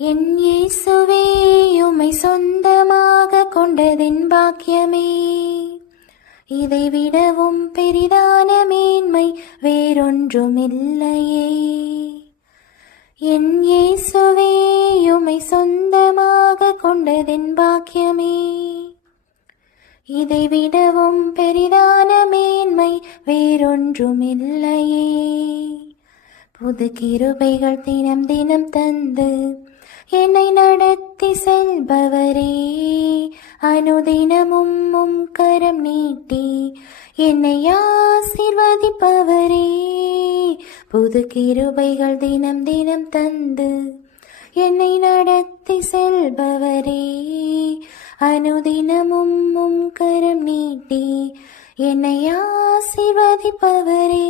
என் இயேசுவே, உம்மை சொந்தமாக கொண்டதென் பாக்கியமே. இதை விடவும் பெரிதான மேன்மை வேறொன்றுமில்லையே. என் இயேசுவே, உம்மை சொந்தமாக கொண்டதென் பாக்கியமே. இதை விடவும் பெரிதான மேன்மை வேறொன்றுமில்லையே. புது கிருபைகள் தினம் தினம் தந்து என்னை நடத்தி செல்பவரே, அனுதினமும் உம் கரம் நீட்டி என்னை ஆசீர்வதிப்பவரே. புது கிருபைகள் தினம் தினம் தந்து என்னை நடத்தி செல்பவரே, அனுதினமும் உம் கரம் நீட்டி என்னை ஆசீர்வதிப்பவரே.